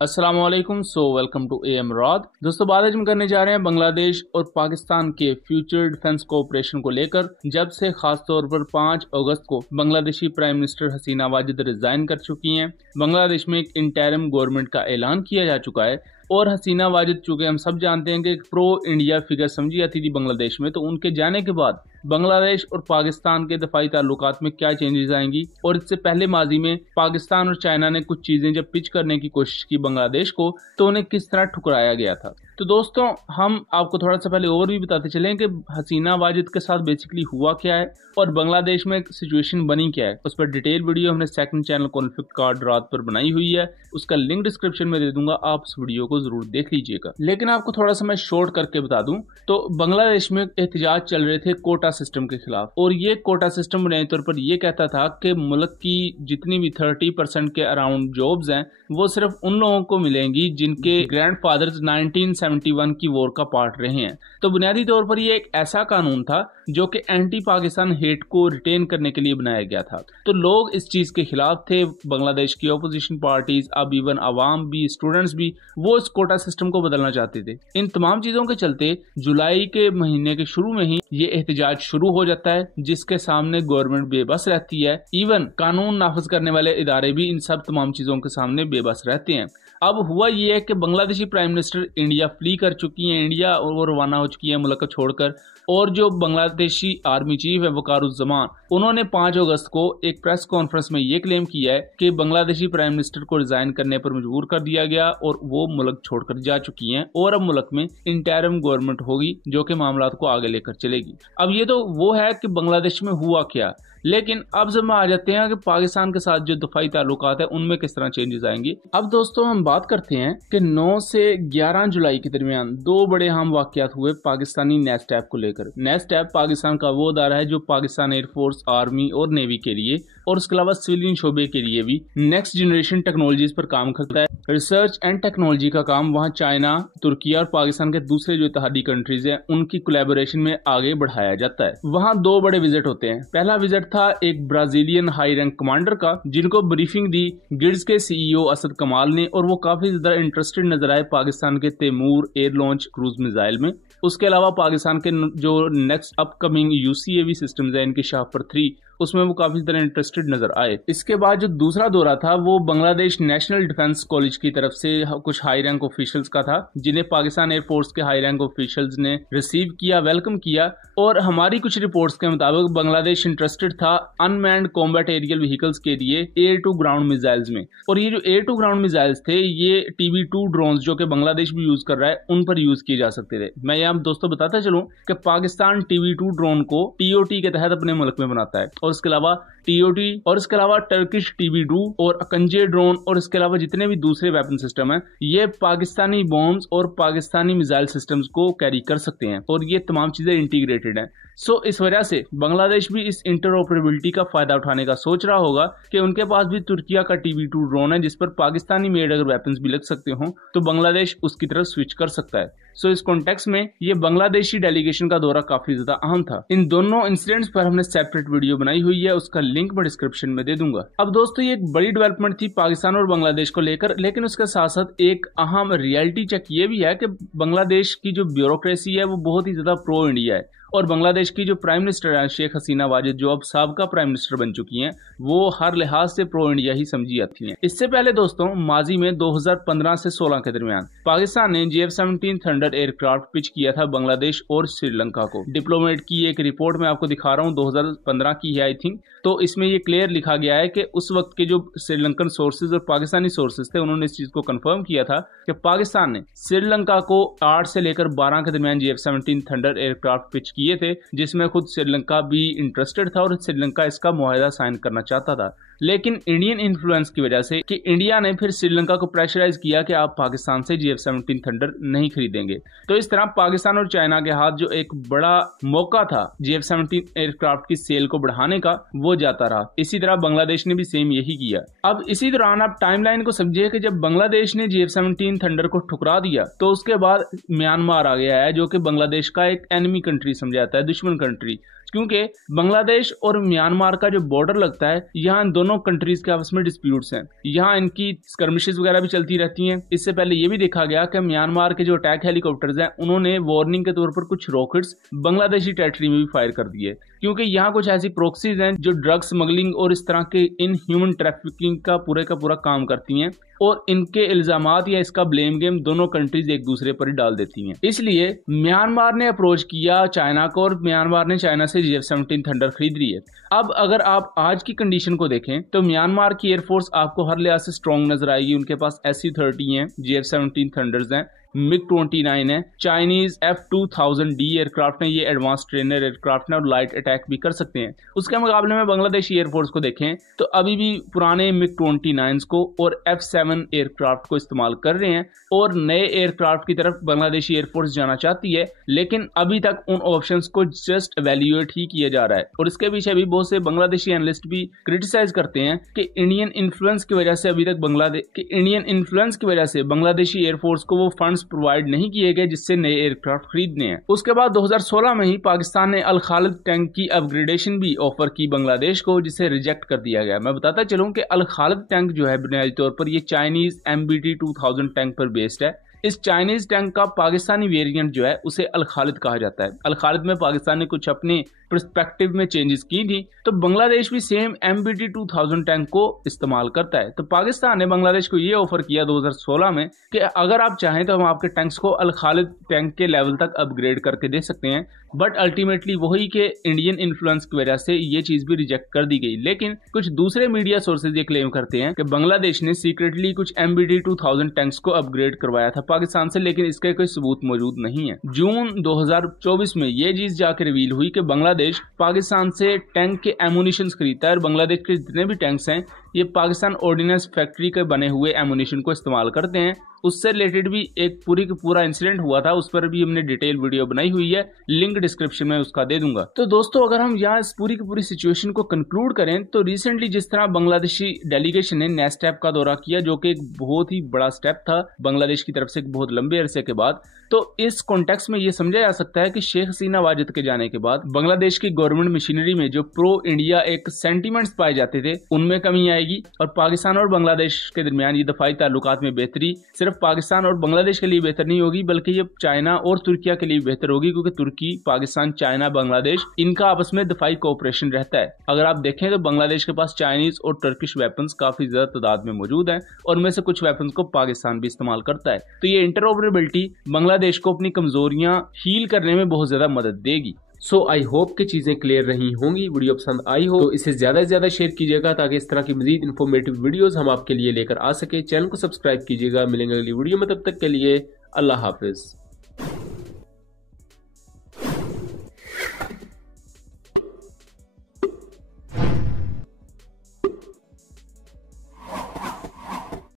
अस्सलाम वालेकुम। Welcome to M Raad. दोस्तों, बात आज हम करने जा रहे हैं बांग्लादेश और पाकिस्तान के फ्यूचर डिफेंस कोऑपरेशन को लेकर। जब से खास तौर पर 5 अगस्त को बांग्लादेशी प्राइम मिनिस्टर हसीना वाजिद रिजाइन कर चुकी हैं, बांग्लादेश में एक इंटरिम गवर्नमेंट का ऐलान किया जा चुका है। और हसीना वाजिद, चूंकि हम सब जानते हैं कि एक प्रो इंडिया फिगर समझी जाती थी बांग्लादेश में, तो उनके जाने के बाद बांग्लादेश और पाकिस्तान के दफाई ताल्लुकात में क्या चेंजेस आएंगी, और इससे पहले माजी में पाकिस्तान और चाइना ने कुछ चीजें जब पिच करने की कोशिश की बांग्लादेश को, तो उन्हें किस तरह ठुकराया गया था। तो दोस्तों, हम आपको थोड़ा सा पहले ओवरव्यू बताते चलें कि हसीना वाजिद के साथ बेसिकली हुआ क्या है और बांग्लादेश में सिचुएशन बनी क्या है। उस पर डिटेल वीडियो हमने सेकंड चैनल कॉन्फ्लिक्ट कार्ड रात पर बनाई हुई है, उसका लिंक डिस्क्रिप्शन में दे दूंगा, आप उस वीडियो को जरूर देख लीजिएगा। लेकिन आपको थोड़ा सा मैं शॉर्ट करके बता दूं तो बांग्लादेश में एहतजाज चल रहे थे कोटा सिस्टम के खिलाफ, और ये कोटा सिस्टम बुनियादी तौर पर यह कहता था कि मुल्क की जितनी भी 30% के अराउंड जॉब्स हैं वो सिर्फ उन लोगों को मिलेंगी जिनके ग्रैंडफादर्स 1971 की वॉर का पार्ट रहे हैं। तो बुनियादी तौर पर यह एक ऐसा कानून था जो कि एंटी पाकिस्तान हेट को रिटेन करने के लिए बनाया गया था। तो लोग इस चीज के खिलाफ थे, बांग्लादेश की ऑपोजिशन पार्टीज, अब इवन अवाम भी, स्टूडेंट्स भी, वो इस कोटा सिस्टम को बदलना चाहते थे। इन तमाम चीजों के चलते जुलाई के महीने के शुरू में ही ये एहतजाज शुरू हो जाता है, जिसके सामने गवर्नमेंट बेबस रहती है। इवन कानून नाफिज करने वाले इदारे भी इन सब तमाम चीजों के सामने बेबस रहते हैं। अब हुआ ये है कि Bangladeshi prime minister India flee कर चुकी हैं, इंडिया और रवाना हो चुकी है मुल्क को छोड़कर। और जो बांग्लादेशी आर्मी चीफ है वकारुज्जमान, उन्होंने 5 अगस्त को एक प्रेस कॉन्फ्रेंस में ये क्लेम किया है कि बांग्लादेशी प्राइम मिनिस्टर को रिजाइन करने पर मजबूर कर दिया गया और वो मुल्क छोड़कर जा चुकी हैं, और अब मुल्क में इंटरिम गवर्नमेंट होगी जो कि मामलात को आगे लेकर चलेगी। अब ये तो वो है कि बांग्लादेश में हुआ क्या, लेकिन अब जब हम आ जाते हैं कि पाकिस्तान के साथ जो दफाई ताल्लुकात है उनमें किस तरह चेंजेस आएंगे। अब दोस्तों, हम बात करते हैं कि 9 से 11 जुलाई के दरमियान 2 बड़े अहम वाकयात हुए पाकिस्तानी नेस्टैप को लेकर। नेस्टैप पाकिस्तान का वो अदारा है जो पाकिस्तान एयरफोर्स, आर्मी और नेवी के लिए और उसके अलावा सिविलियन शोबे के लिए भी नेक्स्ट जनरेशन टेक्नोलॉजीज पर काम करता है। रिसर्च एंड टेक्नोलॉजी का काम वहाँ चाइना, तुर्की और पाकिस्तान के दूसरे जो इत्तेहादी कंट्रीज हैं उनकी कोलैबोरेशन में आगे बढ़ाया जाता है। वहाँ 2 बड़े विजिट होते हैं। पहला विजिट था एक ब्राजीलियन हाई रैंक कमांडर का, जिनको ब्रीफिंग दी गिड्स के सीईओ असद कमाल ने, और वो काफी ज्यादा इंटरेस्टेड नजर आए पाकिस्तान के Taimur air launch cruise missile में। उसके अलावा पाकिस्तान के जो नेक्स्ट अपकमिंग यूसीएवी सिस्टम्स है इंकशाफ 3, उसमें वो काफी तरह इंटरेस्टेड नजर आए। इसके बाद जो दूसरा दौरा था वो बांग्लादेश नेशनल डिफेंस कॉलेज की तरफ से कुछ हाई रैंक ऑफिशियल्स का था, जिन्हें पाकिस्तान एयरफोर्स के हाई रैंक ऑफिशियल्स ने रिसीव किया, वेलकम किया। और हमारी कुछ रिपोर्ट्स के मुताबिक बांग्लादेश इंटरेस्टेड था अनमैन्ड कॉम्बैट एरियल व्हीकल्स के लिए एयर टू ग्राउंड मिसाइल्स में। और ये जो एयर टू ग्राउंड मिसाइल्स थे ये TB2 ड्रोन्स जो कि बांग्लादेश भी यूज कर रहा है उन पर यूज किए जा सकते थे। मैं यहाँ दोस्तों बताता चलूं कि पाकिस्तान TB2 ड्रोन को TOT के तहत अपने मुल्क में बनाता है, और इसके अलावा TOT और इसके अलावा टर्किश TB2 और अकंजे ड्रोन और इसके अलावा जितने भी दूसरे वेपन सिस्टम हैं, ये पाकिस्तानी बॉम्ब्स और पाकिस्तानी मिसाइल सिस्टम्स को कैरी कर सकते हैं, और ये तमाम चीजें इंटीग्रेटेड हैं। सो इस वजह से बांग्लादेश भी इस इंटरऑपरेबिलिटी का फायदा उठाने का सोच रहा होगा कि उनके पास भी तुर्किया का TB2 ड्रोन है जिस पर पाकिस्तानी मेड अगर वेपन्स भी लग सकते हो तो बांग्लादेश उसकी तरफ स्विच कर सकता है। सो इस कॉन्टेक्स्ट में ये बांग्लादेशी डेलीगेशन का दौरा काफी ज्यादा अहम था। इन दोनों इंसिडेंट्स पर हमने सेपरेट वीडियो बनाई हुई है, उसका लिंक मैं डिस्क्रिप्शन में दे दूंगा। अब दोस्तों, ये एक बड़ी डेवलपमेंट थी पाकिस्तान और बांग्लादेश को लेकर, लेकिन उसके साथ साथ एक अहम रियलिटी चेक ये भी है कि बांग्लादेश की जो ब्यूरोक्रेसी है वो बहुत ही ज्यादा प्रो इंडिया है, और बांग्लादेश की जो प्राइम मिनिस्टर है शेख हसीना वाजिद, जो अब साबका प्राइम मिनिस्टर बन चुकी हैं, वो हर लिहाज से प्रो इंडिया ही समझी जाती हैं। इससे पहले दोस्तों, माजी में 2015 से 16 के दरमियान पाकिस्तान ने JF-17 थंडर एयरक्राफ्ट पिच किया था बांग्लादेश और श्रीलंका को। डिप्लोमेट की एक रिपोर्ट में आपको दिखा रहा हूँ, 2015 की है आई थिंक। तो इसमें ये क्लियर लिखा गया है कि उस वक्त के जो श्रीलंकन सोर्सेज और पाकिस्तानी सोर्सेज थे उन्होंने इस चीज को कंफर्म किया था कि पाकिस्तान ने श्रीलंका को 8 से लेकर 12 के दरमियान JF-17 थंडर एयरक्राफ्ट पिच किए थे, जिसमें खुद श्रीलंका भी इंटरेस्टेड था और श्रीलंका इसका मुआहदा साइन करना चाहता था। लेकिन इंडियन इन्फ्लुएंस की वजह से कि इंडिया ने फिर श्रीलंका को प्रेशराइज किया कि आप पाकिस्तान से JF-17 थंडर नहीं खरीदेंगे। तो इस तरह पाकिस्तान और चाइना के हाथ जो एक बड़ा मौका था JF-17 एयरक्राफ्ट की सेल को बढ़ाने का, वो जाता रहा। इसी तरह बांग्लादेश ने भी सेम यही किया। अब इसी दौरान आप टाइमलाइन को समझिए कि जब बांग्लादेश ने JF-17 थंडर को ठुकरा दिया तो उसके बाद म्यांमार आ गया है, जो कि बांग्लादेश का एक एनिमी कंट्री समझा जाता है, दुश्मन कंट्री। क्योंकि बांग्लादेश और म्यांमार का जो बॉर्डर लगता है, यहाँ दोनों कंट्रीज के आपस में डिस्प्यूट्स हैं, यहाँ इनकी स्कर्मिशेस वगैरह भी चलती रहती हैं। इससे पहले ये भी देखा गया कि म्यांमार के जो अटैक हेलीकॉप्टर्स हैं, उन्होंने वार्निंग के तौर पर कुछ रॉकेट्स बांग्लादेशी टेरिटरी में भी फायर कर दिए, क्योंकि यहाँ कुछ ऐसी प्रॉक्सीज हैं जो ड्रग स्मगलिंग और इस तरह के इन ह्यूमन ट्रैफिकिंग का पूरा काम करती हैं, और इनके इल्जामात या इसका ब्लेम गेम दोनों कंट्रीज एक दूसरे पर ही डाल देती हैं। इसलिए म्यांमार ने अप्रोच किया चाइना को, और म्यांमार ने चाइना से JF-17 थंडर खरीद ली है। अब अगर आप आज की कंडीशन को देखें तो म्यांमार की एयरफोर्स आपको हर लिहाज से स्ट्रॉन्ग नजर आएगी। उनके पास SU-30 हैं, JF-17 थंडर्स हैं, MiG-29 है, चाइनीज F-2000D एयरक्राफ्ट है, ये एडवांस ट्रेनर एयरक्राफ्ट है और लाइट अटैक भी कर सकते हैं। उसके मुकाबले में बांग्लादेशी एयरफोर्स को देखें तो अभी भी पुराने MiG-29 को और F-7 एयरक्राफ्ट को इस्तेमाल कर रहे हैं, और नए एयरक्राफ्ट की तरफ बांग्लादेशी एयरफोर्स जाना चाहती है, लेकिन अभी तक उन ऑप्शंस को जस्ट एवेल्युएट ही किया जा रहा है। और इसके पीछे भी बहुत से बांग्लादेशी एनालिस्ट भी क्रिटिसाइज करते हैं कि इंडियन इन्फ्लुएंस की वजह से अभी तक बांग्लादेशी एयरफोर्स को वो फंड्स प्रोवाइड नहीं किए गए जिससे नए एयरक्राफ्ट खरीदने हैं। उसके बाद 2016 में ही पाकिस्तान ने अल खालिद टैंक की अपग्रेडेशन भी ऑफर की बांग्लादेश को, जिसे रिजेक्ट कर दिया गया। मैं बताता चलूं कि अल खालिद टैंक जो है बुनियादी तौर पर ये चाइनीज MBT-2000 टैंक पर बेस्ड है। इस चाइनीज टैंक का पाकिस्तानी वेरिएंट जो है उसे अल खालिद कहा जाता है। अल खालिद में पाकिस्तान ने कुछ अपने पर्सपेक्टिव में चेंजेस की थी, तो बांग्लादेश भी सेम MBT-2000 टैंक को इस्तेमाल करता है। तो पाकिस्तान ने बांग्लादेश को ये ऑफर किया 2016 में कि अगर आप चाहें तो हम आपके टैंक्स को अल खालिद टैंक के लेवल तक अपग्रेड करके दे सकते हैं, बट अल्टीमेटली वही के इंडियन इन्फ्लुएंस की वजह से ये चीज भी रिजेक्ट कर दी गई। लेकिन कुछ दूसरे मीडिया सोर्सेज ये क्लेम करते हैं कि बांग्लादेश ने सीक्रेटली कुछ MBT-2000 टैंक्स को अपग्रेड करवाया था पाकिस्तान से, लेकिन इसका कोई सबूत मौजूद नहीं है। जून 2024 में ये चीज जाकर रिवील हुई कि बांग्लादेश पाकिस्तान से टैंक के एमुनिशन खरीदता है, और बांग्लादेश के जितने भी टैंक्स हैं ये पाकिस्तान ऑर्डिनेंस फैक्ट्री के बने हुए एमुनिशन को इस्तेमाल करते हैं। उससे रिलेटेड भी एक पूरा इंसिडेंट हुआ था, उस पर भी हमने डिटेल वीडियो बनाई हुई है, लिंक डिस्क्रिप्शन में उसका दे दूंगा। तो दोस्तों, अगर हम यहाँ इस पूरी की पूरी सिचुएशन को कंक्लूड करें तो रिसेंटली जिस तरह बांग्लादेशी डेलीगेशन ने नेस्टैप का दौरा किया, जो कि एक बहुत ही बड़ा स्टेप था बांग्लादेश की तरफ से बहुत लंबे अरसे के बाद, तो इस कॉन्टेक्स्ट में ये समझा जा सकता है कि शेख हसीना वाजिद के जाने के बाद बांग्लादेश की गवर्नमेंट मशीनरी में जो प्रो इंडिया एक सेंटीमेंट्स पाए जाते थे उनमें कमी आएगी, और पाकिस्तान और बांग्लादेश के दरमियान ये दफाई ताल्लुकात में बेहतरी सिर्फ पाकिस्तान और बांग्लादेश के लिए बेहतर नहीं होगी, बल्कि ये चाइना और तुर्किया के लिए बेहतर होगी, क्योंकि तुर्की, पाकिस्तान, चाइना, बांग्लादेश इनका आपस में दफाई कोऑपरेशन रहता है। अगर आप देखें तो बांग्लादेश के पास चाइनीज और टर्किश वेपन्स काफी ज्यादा तादाद में मौजूद हैं, और उनमें से कुछ वेपन्स को पाकिस्तान भी इस्तेमाल करता है। तो ये इंटरऑपरेबिलिटी बांग्लादेश को अपनी कमजोरियां हील करने में बहुत ज्यादा मदद देगी। सो आई होप कि चीजें क्लियर रही होंगी। वीडियो पसंद आई हो तो इसे ज्यादा से ज्यादा शेयर कीजिएगा, ताकि इस तरह की मजीद इन्फॉर्मेटिव वीडियोस हम आपके लिए लेकर आ सके। चैनल को सब्सक्राइब कीजिएगा। मिलेंगे अगली वीडियो में, तब तक के लिए अल्लाह हाफिज।